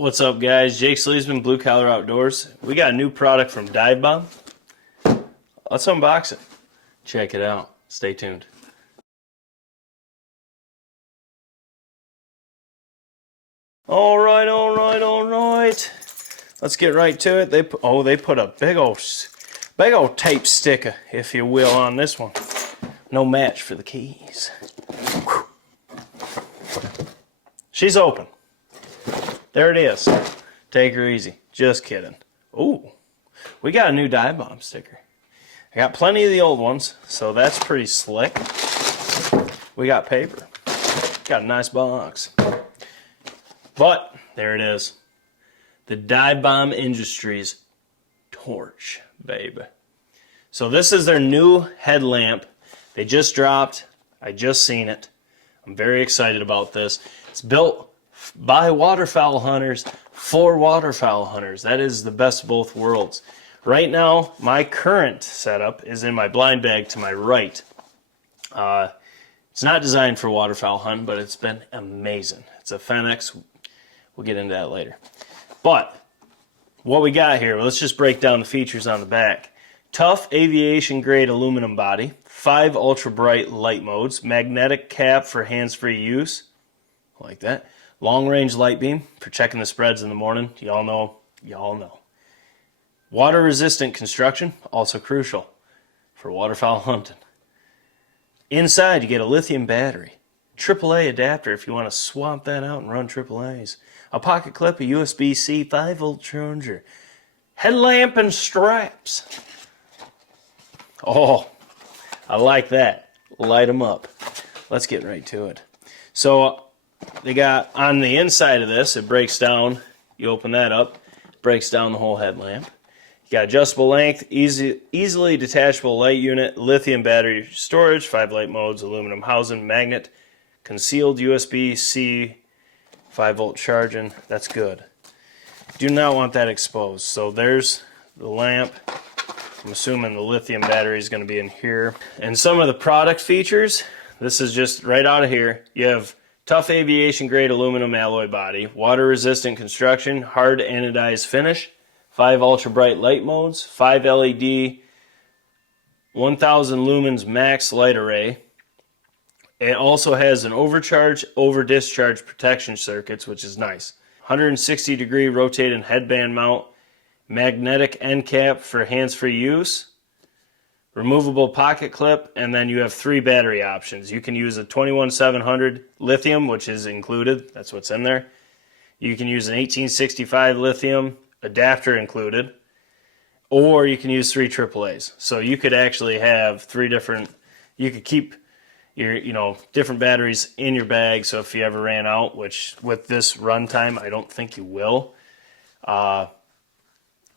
What's up, guys? Jake SLEASMAN, Blue Collar Outdoors. We got a new product from divebomb. Let's unbox it. Check it out. Stay tuned. All right. Let's get right to it. They put a big old tape sticker, if you will, on this one. No match for the keys. Whew. She's open. There it is. Take her easy. Just kidding. Ooh, we got a new divebomb sticker. I got plenty of the old ones, so that's pretty slick. We got paper. Got a nice box. But there it is. The divebomb Industries torch, babe. So this is their new headlamp. They just dropped. I just seen it. I'm very excited about this. It's built by waterfowl hunters for waterfowl hunters. That is the best of both worlds. Right now, my current setup is in my blind bag to my right. It's not designed for waterfowl hunting, but it's been amazing. It's a Fenix. We'll get into that later. But what we got here, let's just break down the features on the back. Tough aviation grade aluminum body, 5 ultra bright light modes, magnetic cap for hands-free use, like that. Long range light beam for checking the spreads in the morning. Y'all know. Water resistant construction, also crucial for waterfowl hunting. Inside you get a lithium battery, AAA adapter if you want to swap that out and run AAAs. A pocket clip, a USB-C 5-volt charger, headlamp and straps. Oh, I like that. Light them up. Let's get right to it. So they got on the inside of this, it breaks down. You open that up, breaks down the whole headlamp. You got adjustable length, easily detachable light unit, lithium battery storage, 5 light modes, aluminum housing, magnet, concealed USB-C, 5-volt charging. That's good. Do not want that exposed. So there's the lamp. I'm assuming the lithium battery is going to be in here. And some of the product features, this is just right out of here. You have tough aviation grade aluminum alloy body, water resistant construction, hard anodized finish, 5 ultra bright light modes, 5 LED, 1000 lumens max light array. It also has an overcharge, over discharge protection circuits, which is nice. 160 degree rotating headband mount, magnetic end cap for hands-free use, removable pocket clip, and then you have 3 battery options. You can use a 21700 lithium, which is included. That's what's in there. You can use an 1865 lithium, adapter included, or you can use 3 AAAs. So you could actually have 3 different, you could keep your, different batteries in your bag, so if you ever ran out, which with this runtime, I don't think you will,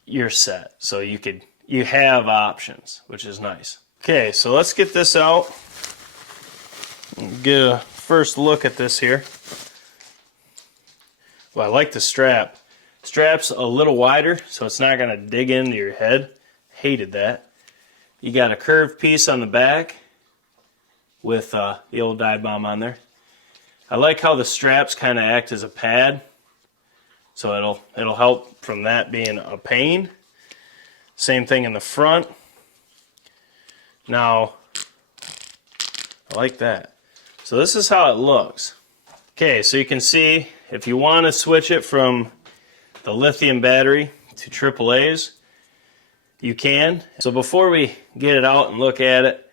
you're set. So you have options, which is nice. Okay, so let's get this out. Get a first look at this here. Well, I like the strap. Strap's a little wider, so it's not going to dig into your head. Hated that. You got a curved piece on the back with the old divebomb on there. I like how the straps kind of act as a pad, so it'll help from that being a pain. Same thing in the front. Now, I like that. So this is how it looks. Okay, so you can see if you want to switch it from the lithium battery to AAAs, you can. So before we get it out and look at it,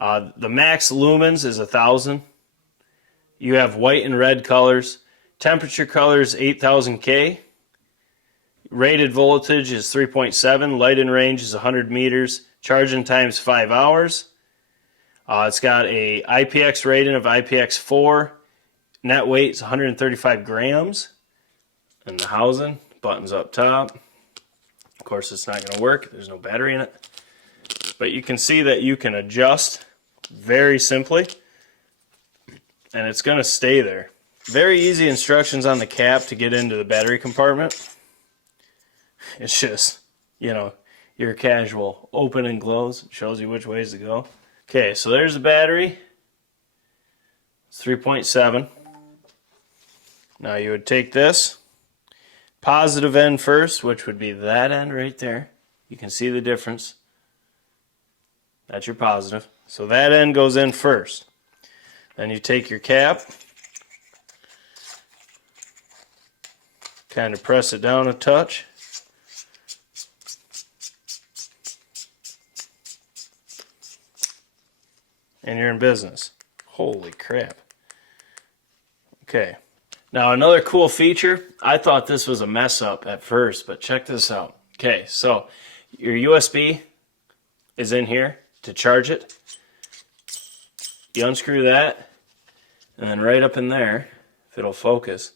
the max lumens is 1000. You have white and red colors. Temperature colors 8000K. Rated voltage is 3.7. Light in range is 100 meters. Charging time is 5 hours. It's got a IPX rating of IPX4. Net weight is 135 grams. And the housing, buttons up top. Of course, it's not going to work. There's no battery in it. But you can see that you can adjust very simply. And it's going to stay there. Very easy instructions on the cap to get into the battery compartment. It's just, your casual open and close. It shows you which ways to go. Okay, so there's the battery. It's 3.7. Now you would take this, positive end first, which would be that end right there. You can see the difference. That's your positive. So that end goes in first. Then you take your cap, kind of press it down a touch. And you're in business. Holy crap. Okay. Now another cool feature, I thought this was a mess up at first, but check this out. Okay, so your USB is in here to charge it. You unscrew that, and then right up in there, if it'll focus,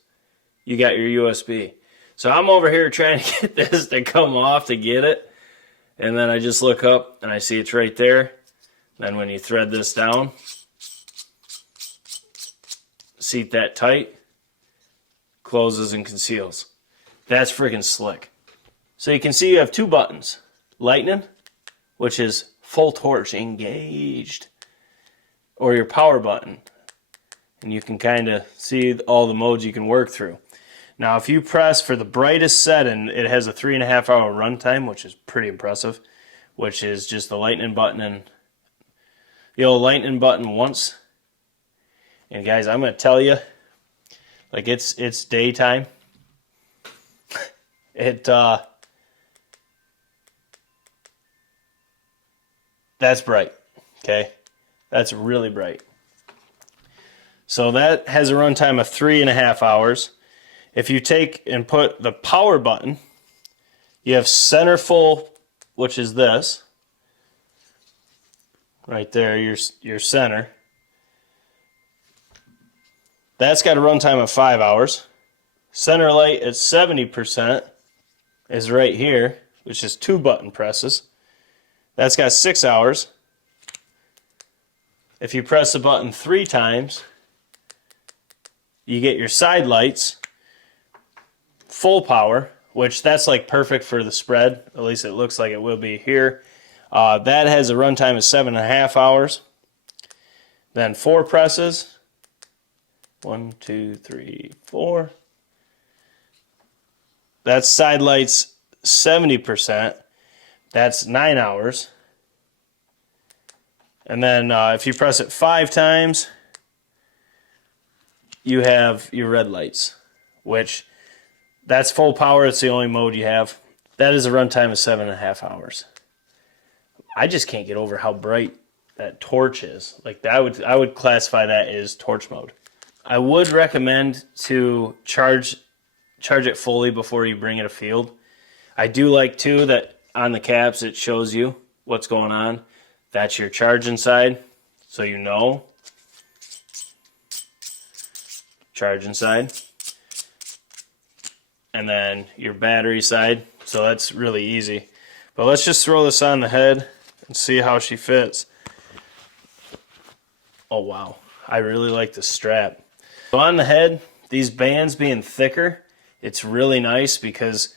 you got your USB. So I'm over here trying to get this to come off to get it, and then I just look up and I see it's right there. Then when you thread this down, seat that tight, closes and conceals. That's freaking slick. So you can see you have two buttons. Lightning, which is full torch, engaged, or your power button. And you can kind of see all the modes you can work through. Now if you press for the brightest setting, it has a 3.5 hour runtime, which is pretty impressive, which is just the lightning button and the old lightning button once. And guys, I'm going to tell you, like it's daytime. That's bright, okay? That's really bright. So that has a runtime of 3.5 hours. If you take and put the power button, you have center full, which is this. Right there, your center. That's got a runtime of 5 hours. Center light at 70% is right here, which is 2 button presses. That's got 6 hours. If you press the button 3 times, you get your side lights, full power, which that's like perfect for the spread. At least it looks like it will be here. That has a runtime of 7.5 hours. Then 4 presses. 1, 2, 3, 4. That's side lights 70%. That's 9 hours. And then if you press it 5 times, you have your red lights, which that's full power. It's the only mode you have. That is a runtime of 7.5 hours. I just can't get over how bright that torch is. Like I would classify that as torch mode. I would recommend to charge it fully before you bring it afield. I do like too that on the caps it shows you what's going on. That's your charging side, so you know. Charging side. And then your battery side. So that's really easy. But let's just throw this on the head and see how she fits. Oh wow, I really like the strap. So on the head, these bands being thicker, it's really nice because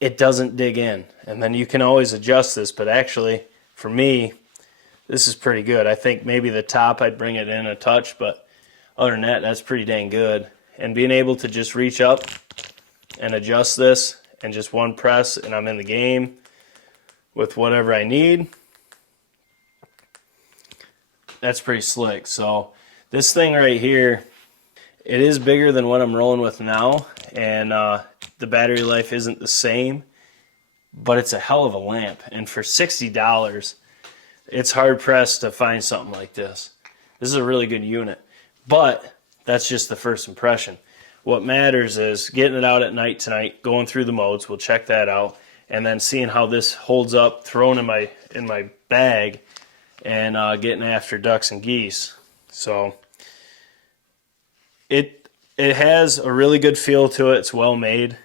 it doesn't dig in. And then you can always adjust this, but actually, for me, this is pretty good. I think maybe the top I'd bring it in a touch, but other than that, that's pretty dang good. And being able to just reach up and adjust this and just one press and I'm in the game with whatever I need, that's pretty slick. So this thing right here, it is bigger than what I'm rolling with now, and the battery life isn't the same, but it's a hell of a lamp. And for $60, it's hard pressed to find something like this. This is a really good unit, but that's just the first impression. What matters is getting it out at night tonight, going through the modes, we'll check that out, and then seeing how this holds up, thrown in my bag, and getting after ducks and geese. So it has a really good feel to it. It's well made.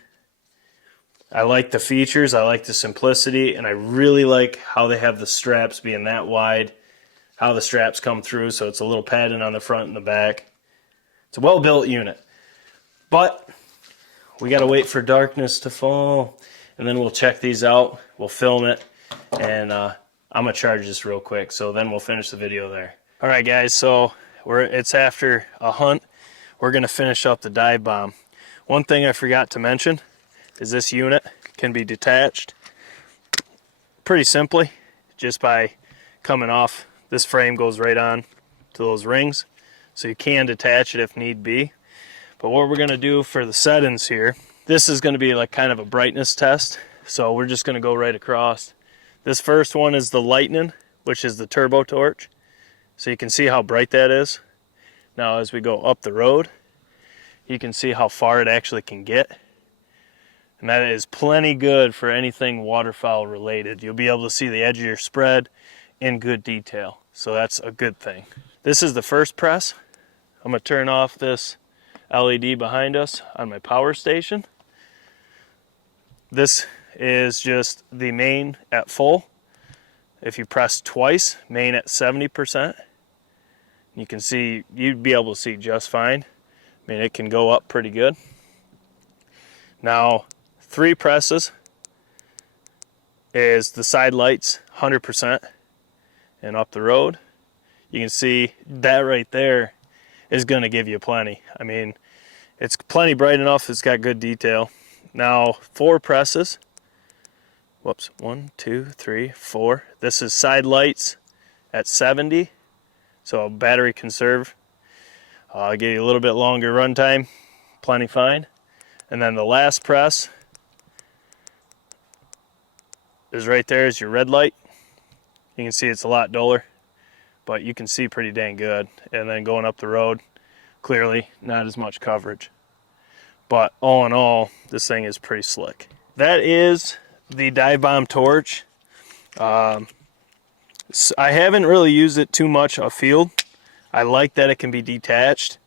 I like the features, I like the simplicity, and I really like how they have the straps being that wide, how the straps come through, so it's a little padding on the front and the back. It's a well-built unit. But we got to wait for darkness to fall, and then we'll check these out, we'll film it, and I'm going to charge this real quick, so then we'll finish the video there. Alright guys, so it's after a hunt. We're going to finish up the dive bomb. One thing I forgot to mention, is this unit can be detached pretty simply just by coming off. This frame goes right on to those rings, so you can detach it if need be. But what we're going to do for the settings here, this is going to be like kind of a brightness test, so we're just going to go right across. This first one is the lightning, which is the turbo torch, so you can see how bright that is. Now as we go up the road, you can see how far it actually can get, and that is plenty good for anything waterfowl related. You'll be able to see the edge of your spread in good detail, so that's a good thing. This is the first press. I'm going to turn off this LED behind us on my power station. This is just the main at full. If you press twice, main at 70%, you can see, you'd be able to see just fine. I mean, it can go up pretty good. Now, 3 presses is the side lights 100%, and up the road, you can see that right there is going to give you plenty. I mean, it's plenty bright enough, it's got good detail. Now, 4 presses. Whoops, 1, 2, 3, 4. This is side lights at 70, so battery conserve. I'll give you a little bit longer run time, plenty fine. And then the last press is right there, is your red light. You can see it's a lot duller, but you can see pretty dang good. And then going up the road, clearly not as much coverage. But all in all, this thing is pretty slick. That is the dive bomb torch. I haven't really used it too much afield. I like that it can be detached.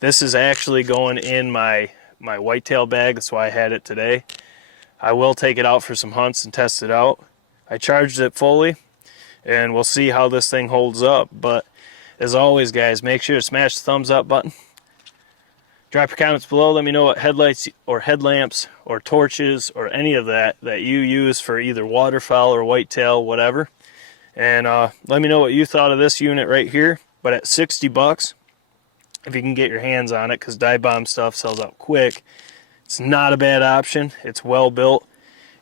This is actually going in my whitetail bag, that's why I had it today. I will take it out for some hunts and test it out. I charged it fully, and we'll see how this thing holds up. But as always, guys, make sure to smash the thumbs up button. Drop your comments below. Let me know what headlights or headlamps or torches or any of that you use for either waterfowl or whitetail, whatever. And let me know what you thought of this unit right here. But at 60 bucks, if you can get your hands on it, because dive bomb stuff sells out quick, it's not a bad option. It's well built,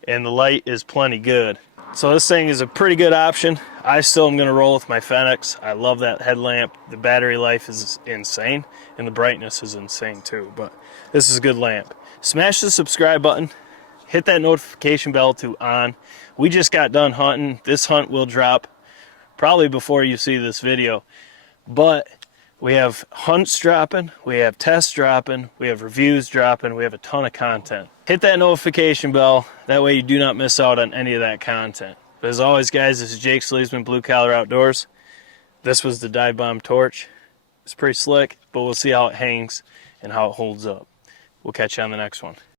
and the light is plenty good. So this thing is a pretty good option. I still am going to roll with my Fenix. I love that headlamp. The battery life is insane, and the brightness is insane too. But this is a good lamp. Smash the subscribe button. Hit that notification bell to on. We just got done hunting. This hunt will drop probably before you see this video. But we have hunts dropping, we have tests dropping, we have reviews dropping, we have a ton of content. Hit that notification bell, that way you do not miss out on any of that content. But as always, guys, this is Jake SLEASMAN, Blue Collar Outdoors. This was the dive bomb torch. It's pretty slick, but we'll see how it hangs and how it holds up. We'll catch you on the next one.